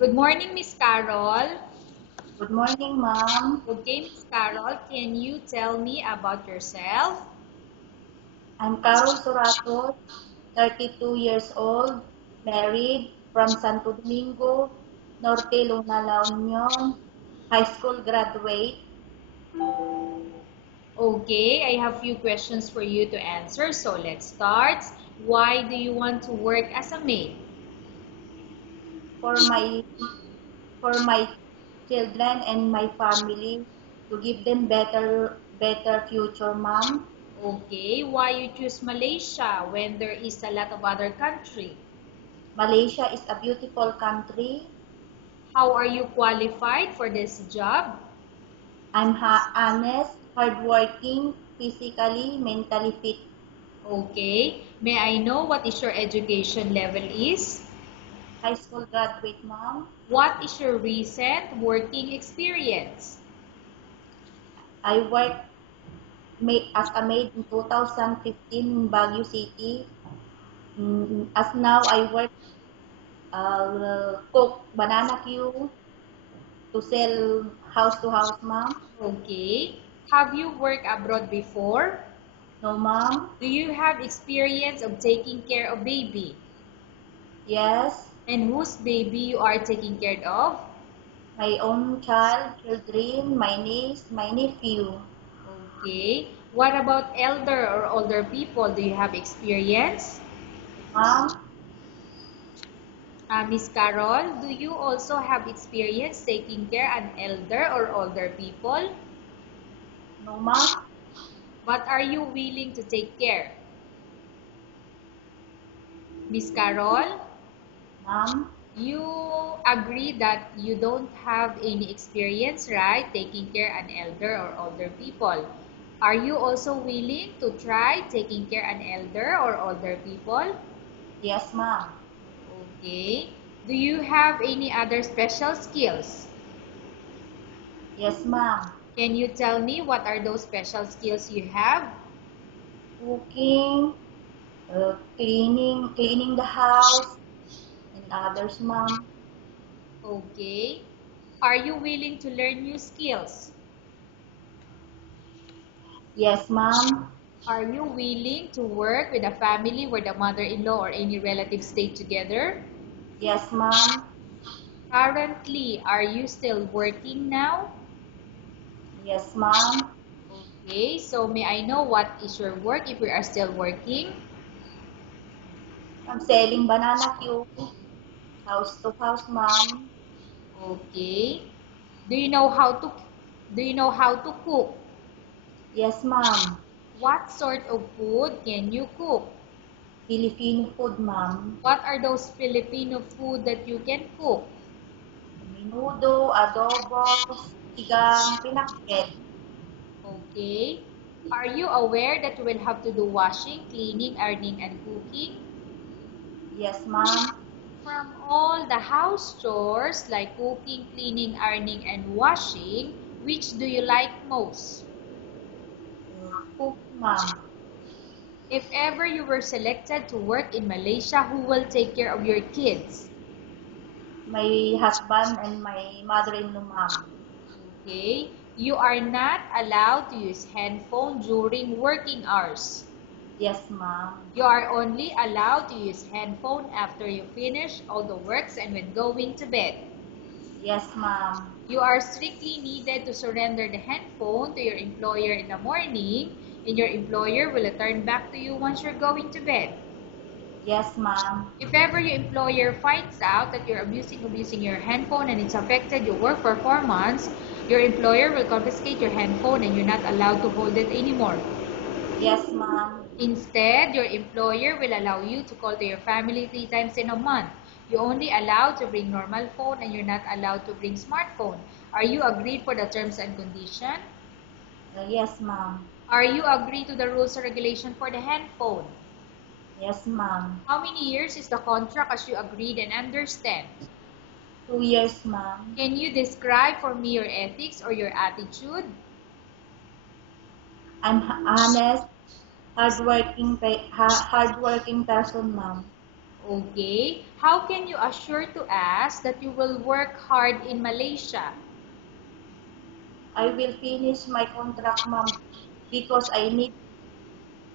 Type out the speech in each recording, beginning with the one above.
Good morning, Miss Carol. Good morning, ma'am. Okay, Miss Carol, can you tell me about yourself? I'm Carol Suratos, 32 years old, married, from Santo Domingo, Norte, Luna, La Union, high school graduate. Okay, I have few questions for you to answer. So let's start. Why do you want to work as a maid? for my for my children and my family to give them better future, ma'am. Okay, why you choose Malaysia when there is a lot of other country? Malaysia is a beautiful country. How are you qualified for this job? I'm honest, hardworking, physically, mentally fit. Okay, may I know what is your education level is? High school graduate, ma'am. What is your recent working experience? I worked as a maid in 2015 in Baguio City. As now, I work cook banana queue to sell house to house, ma'am. Okay. Have you worked abroad before? No, ma'am. Do you have experience of taking care of baby? Yes, And whose baby you are taking care of? my own child, children, my niece, my nephew. Okay. What about elder or older people? Do you have experience? Ma'am, Miss Carol, do you also have experience taking care an elder or older people? no, ma'am. What are you willing to take care? Miss Carol? Ma'am, You agree that you don't have any experience, right? Taking care an elder or older people. Are you also willing to try taking care an elder or older people? yes, ma'am. Okay. Do you have any other special skills? Yes, ma'am. Can you tell me what are those special skills you have? Cooking, cleaning the house, and others, ma'am. Okay. Are you willing to learn new skills? Yes, ma'am. Are you willing to work with a family where the mother-in-law or any relatives stay together? Yes, ma'am. Currently, are you still working now? Yes, ma'am. Okay, so may I know what is your work if you are still working? I'm selling banana queue, house to house, ma'am. Okay. Do you know how to cook? Yes, ma'am. What sort of food can you cook? Filipino food, ma'am. What are those Filipino food that you can cook? Menudo, adobo, sigang, pinakbet. Okay. Are you aware that you will have to do washing, cleaning, ironing, and cooking? Yes, ma'am. From all the house chores like cooking, cleaning, ironing, and washing, which do you like most? Cook, ma'am. If ever you were selected to work in Malaysia, who will take care of your kids? My husband and my mother-in-law, ma'am. Okay. You are not allowed to use handphone during working hours. Yes, ma'am. You are only allowed to use handphone after you finish all the works and when going to bed. Yes, ma'am. You are strictly needed to surrender the handphone to your employer in the morning, and your employer will return back to you once you're going to bed. Yes, ma'am. If ever your employer finds out that you're abusing your handphone and it's affected your work performance, your employer will confiscate your handphone and you're not allowed to hold it anymore. Yes, ma'am. Instead, your employer will allow you to call to your family 3 times in a month. You're only allowed to bring normal phone and you're not allowed to bring smartphone. Are you agreed for the terms and condition? Yes, ma'am. Are you agreed to the rules and regulation for the handphone? Yes, ma'am. How many years is the contract as you agreed and understand? 2 years, ma'am. Can you describe for me your ethics or your attitude? I'm honest, hardworking person, ma'am. Okay. How can you assure to us that you will work hard in Malaysia? I will finish my contract, ma'am, because I need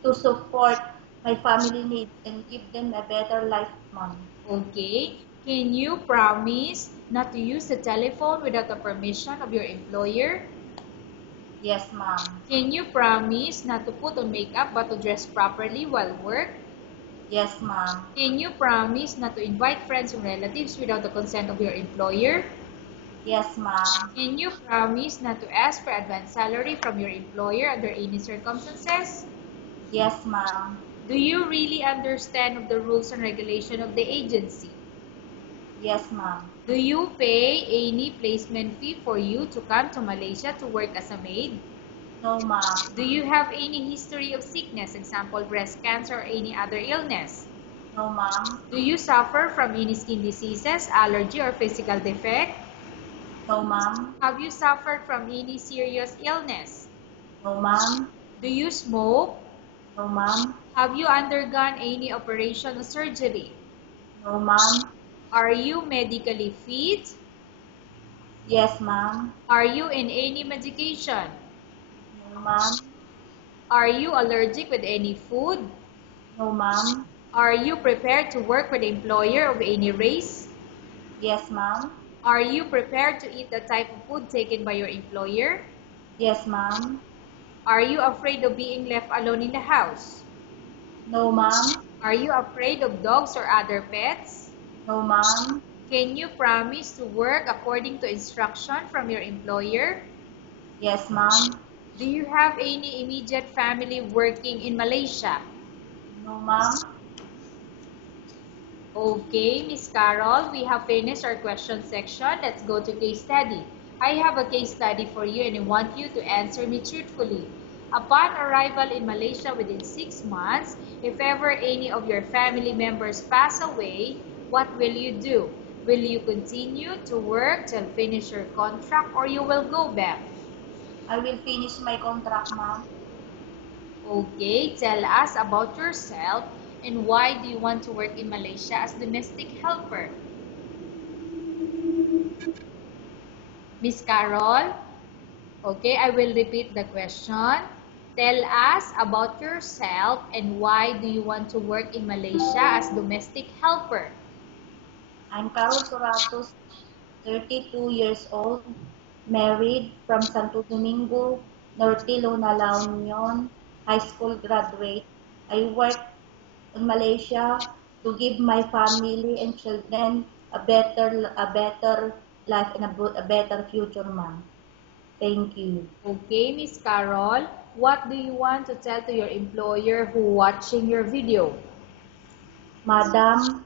to support my family needs and give them a better life, ma'am. Okay. Can you promise not to use the telephone without the permission of your employer? Yes, ma'am. Can you promise not to put on makeup but to dress properly while work? Yes, ma'am. Can you promise not to invite friends and relatives without the consent of your employer? Yes, ma'am. Can you promise not to ask for advance salary from your employer under any circumstances? Yes, ma'am. Do you really understand of the rules and regulation of the agency? Yes, ma'am. Do you pay any placement fee for you to come to Malaysia to work as a maid? No, ma'am. Do you have any history of sickness, example breast cancer or any other illness? No, ma'am. Do you suffer from any skin diseases, allergy or physical defect? No, ma'am. Have you suffered from any serious illness? No, ma'am. Do you smoke? No, ma'am. Have you undergone any operation or surgery? No, ma'am. Are you medically fit? Yes, ma'am. Are you in any medication? No, ma'am. Are you allergic with any food? No, ma'am. Are you prepared to work with an employer of any race? Yes, ma'am. Are you prepared to eat the type of food taken by your employer? Yes, ma'am. Are you afraid of being left alone in the house? No, ma'am. Are you afraid of dogs or other pets? No, ma'am. Can you promise to work according to instruction from your employer? Yes, ma'am. Do you have any immediate family working in Malaysia? No, ma'am. Okay, Miss Carol, we have finished our question section. Let's go to case study. I have a case study for you and I want you to answer me truthfully. Upon arrival in Malaysia within 6 months, if ever any of your family members pass away, what will you do? Will you continue to work till finish your contract or you will go back? I will finish my contract, ma'am. Okay, tell us about yourself and why do you want to work in Malaysia as domestic helper? Miss Carol? Okay, I will repeat the question. Tell us about yourself and why do you want to work in Malaysia as domestic helper? I'm Carol Soratos, 32 years old, married from Santo Domingo, Norte, Lona, La Union, high school graduate. I work in Malaysia to give my family and children a better life and a better future, ma'am. Thank you. Okay, Miss Carol, what do you want to tell to your employer who watching your video? Madam,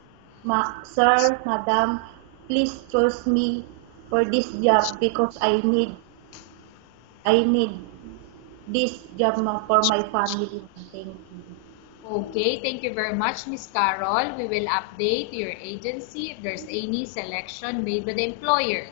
sir, madam, please trust me for this job because I need this job for my family. Thank you. Okay, thank you very much, Miss Carol. We will update your agency if there's any selection made by the employer.